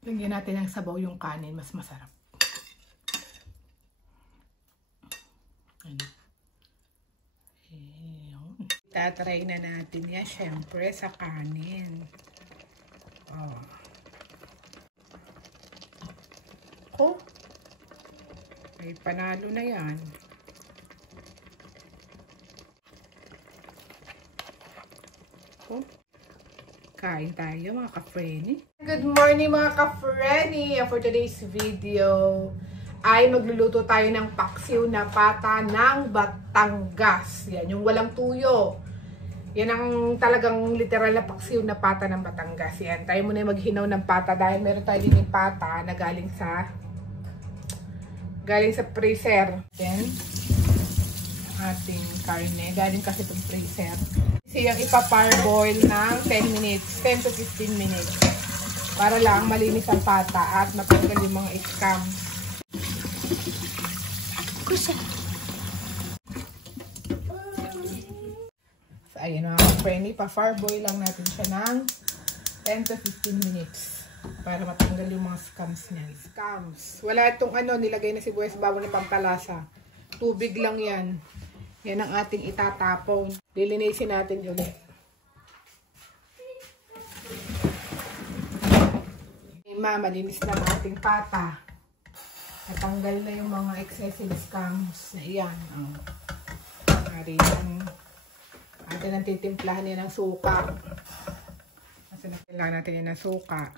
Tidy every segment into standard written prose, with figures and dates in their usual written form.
Lagyan natin ng sabaw yung kanin, mas masarap. Tatry na natin yan, syempre, sa kanin. Ay, panalo na yan. Kain tayo mga ka-Frenny. Good morning mga ka-Frenny! For today's video ay magluluto tayo ng paksiw na pata ng Batangas. Yan, yung walang tuyo. Yan ang talagang literal na paksiw na pata ng Batangas. Yan, tayo muna maghinaw ng pata dahil meron tayo din yung pata na galing sa freezer. Then, ating karne. Galing kasi itong freezer. Kasi yung ipa-parboil ng 10 minutes, 10 to 15 minutes. Para lang malinis ang pata at matanggal yung mga scam. So, ayan mga ka-Frenny, pa-parboil lang natin siya ng 10 to 15 minutes. Para matanggal yung mga scams niya. Scams. Wala itong nilagay na sibuyas bawang na pampalasa. Tubig lang yan. Yan ang ating itatapon. Lilinisin natin ulit. Malinis na ang ating pata. Natanggal na yung mga excessive scams na iyan. Atin ang titimplahan niya ng suka. Kasi kailangan natin yan ng suka.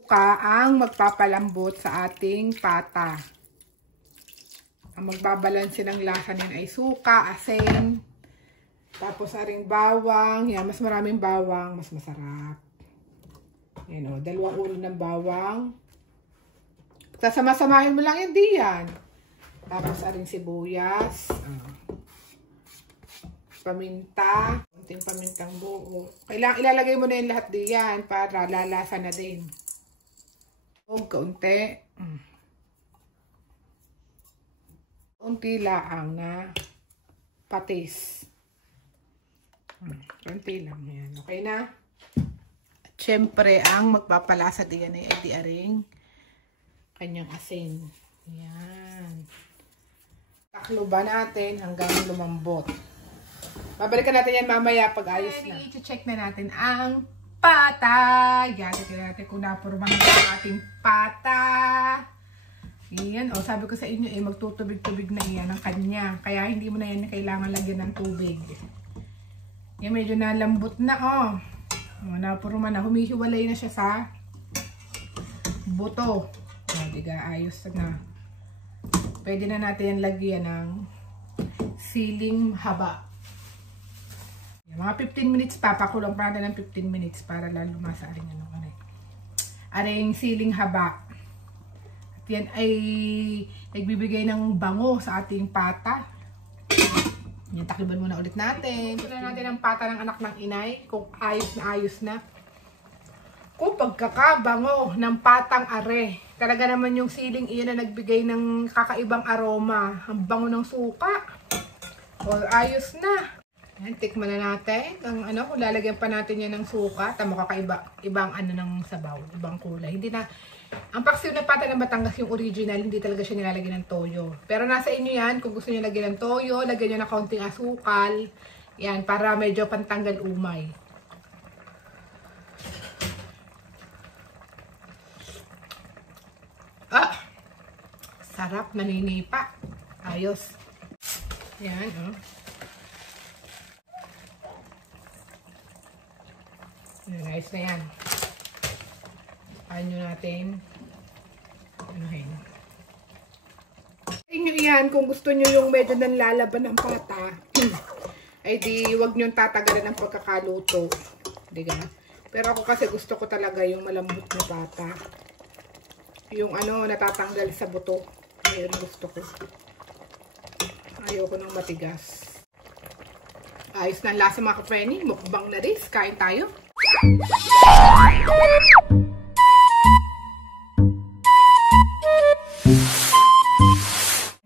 Suka ang magpapalambot sa ating pata. Ang magbabalanse ng lasa niyan ay suka, asin, tapos aring bawang. Yan, mas maraming bawang, mas masarap. Yan 2 ulo ng bawang. Sasama-samahin mo lang yan, di yan. Tapos aring sibuyas. Paminta. Kunting pamintang buo. Kailangan ilalagay mo na yung lahat di yan para lalasa na din. Kaunti. Unti lang na patis. Unti lang yan. Okay na? At syempre, ang magpapalasa diyan ay di aring kanyang asin. Yan. Taklo ba natin hanggang lumambot. Babalikan natin yan mamaya pag ayos na. I-check na natin ang pata. Yan. Tignan natin kung napurman na ang ating pata. Yan, sabi ko sa inyo magtutubig-tubig na iyan ang kanya. Kaya hindi mo na yan kailangan lagyan ng tubig. Yan, medyo nalambot na, napuruma na. Humihiwalay na siya sa buto. Diga, ayos na. Pwede na natin yan lagyan ng siling haba. Yan, mga 15 minutes pa. Pakulang pa natin ng 15 minutes para lalo lumasa aring siling haba. Yan ay nagbibigay ng bango sa ating pata. Yan, takliban muna ulit natin. Ito na natin ang pata ng anak ng inay. Kung ayos na. Kung pagkakabango ng patang are. Talaga naman yung siling iyon na nagbigay ng kakaibang aroma. Ang bango ng suka. Ayos na. Yan, tikman na natin. Kung lalagyan pa natin yan ng suka. Tama kakaiba. Ibang ng sabaw. Ibang kulay. Hindi na. Ang paksiw na pata ng Batangas yung original, hindi talaga siya nilalagyan ng toyo. Pero nasa inyo yan, kung gusto niyo lagyan ng toyo, lagyan niyo ng kaunting asukal. Yan, para medyo pantanggal umay. Sarap, naninipa. Ayos. Yan, Ayos na yan. Nyo natin inyo yan kung gusto nyo yung medyo nanlalaban ng pata ay di wag nyo tatagalan ng pagkakaluto, diga. Pero ako kasi gusto ko talaga yung malambot na pata, yung natatanggal sa buto. Ayun gusto ko, ayoko ng matigas. Ayos na ang lasa mga ka-Frenny. Mukbang na rin, kain tayo.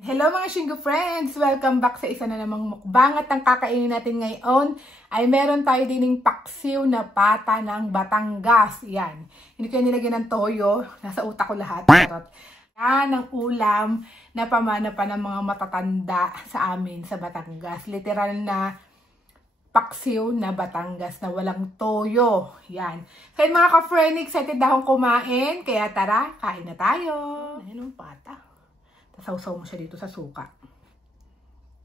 Hello mga Shingo friends! Welcome back sa isa na namang mukbang at ang kakainin natin ngayon ay meron tayo dining paksiw na pata ng Batangas. Yan. Hindi ko nilagyan ng toyo. Nasa utak ko lahat. Charot. Yan ang ulam na pamana pa ng mga matatanda sa amin sa Batangas. Literal na paksiw na Batangas na walang toyo. Yan. Kaya mga ka-friend, excited akong kumain. Kaya tara, kain na tayo. Ayan ang pata. Sausaw mo siya dito sa suka.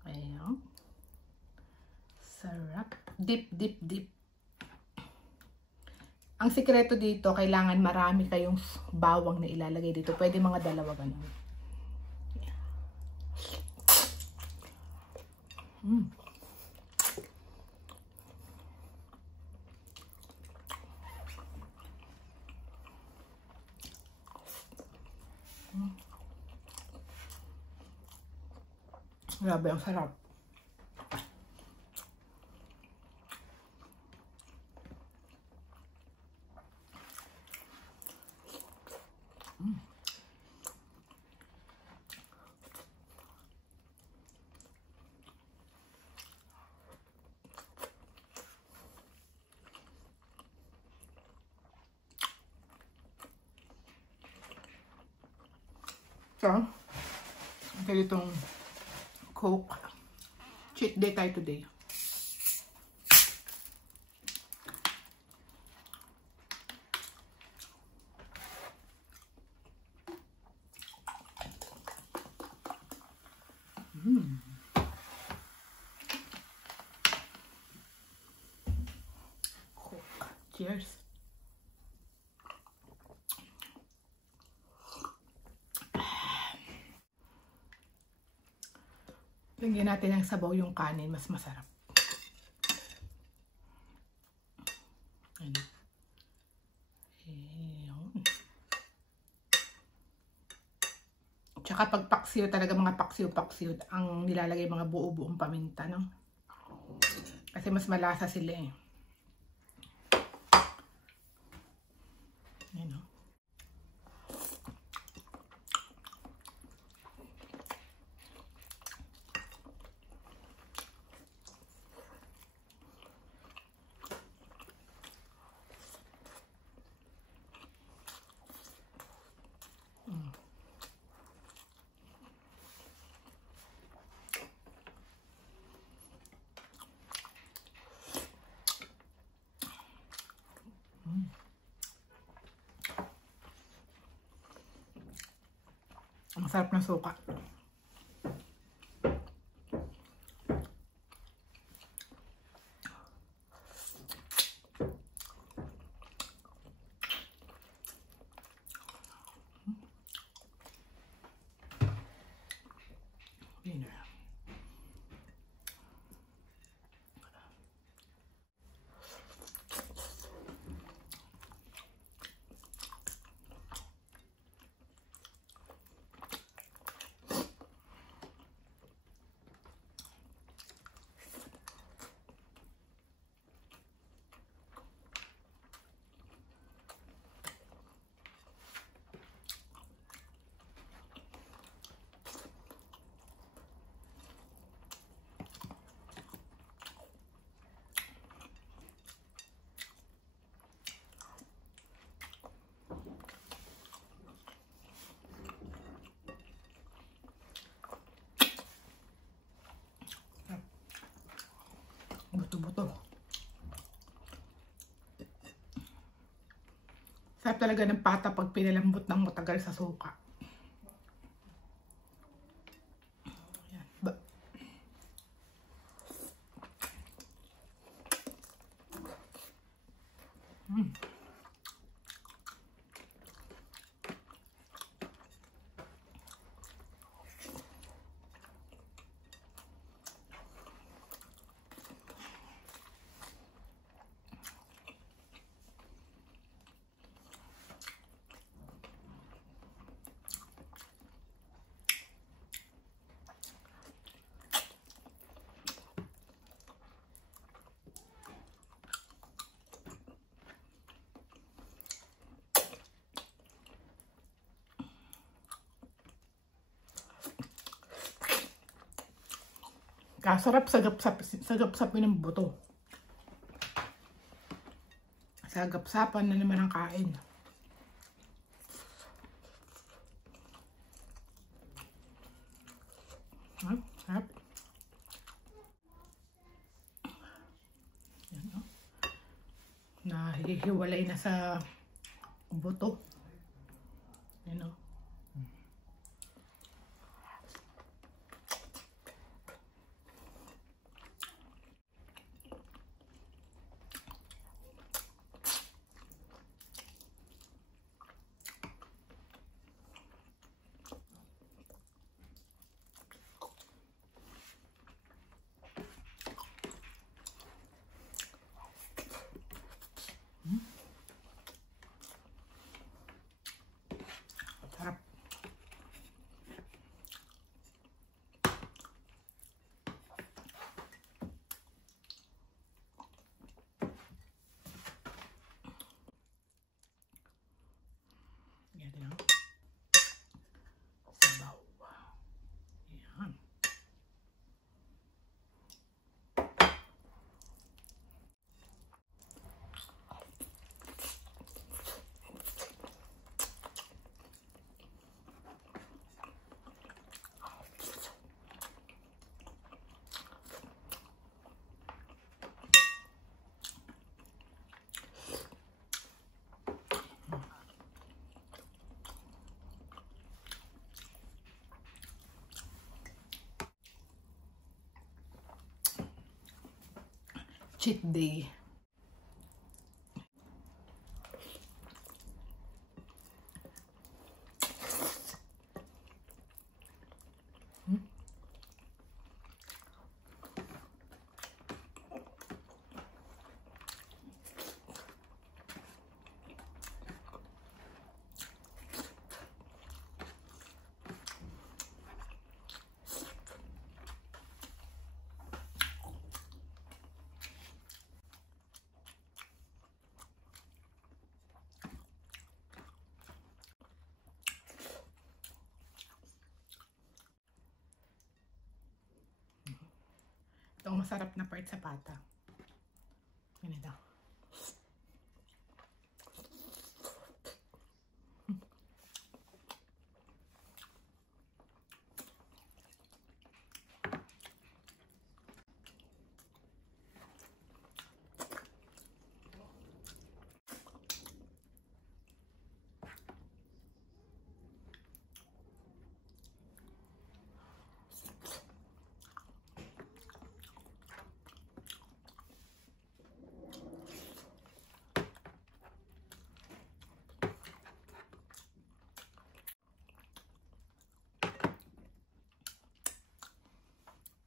Ayan. Sarap. Dip, dip, dip. Ang sikreto dito, kailangan marami kayong bawang na ilalagay dito. Pwede mga dalawa ganun. Grabe, ang sarap. So, ganitong Coke. Cheat day tayo today. Coke. Cheers. Lagyan natin ng sabaw yung kanin, mas masarap. Ayan. Tsaka pag paksiw talaga, mga paksiw-paksiw, ang nilalagay mga buo-buong paminta, no? Kasi mas malasa sila eh. Ayan, no? Ang sarap ng suka. Buto-buto. Sarap talaga ng pata pag pinalambot ng matagal sa suka. Ayan. Kasarap sagap-sapin ng buto. Sagap-sapan na naman ang kain. Sarap. Yan, oh. Nahihiwalay na sa buto. Yan, oh. Sarap. Yan din ang sabaw. Yan. Cheat day. Ito ang masarap na part sa pata. Ganito.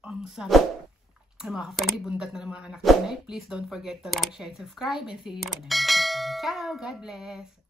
Ang sarap. Ay, mga ka-friendly, bundat na ng mga anak ni Nay. Please don't forget to like, share, and subscribe. And see you in the next time. Ciao! God bless!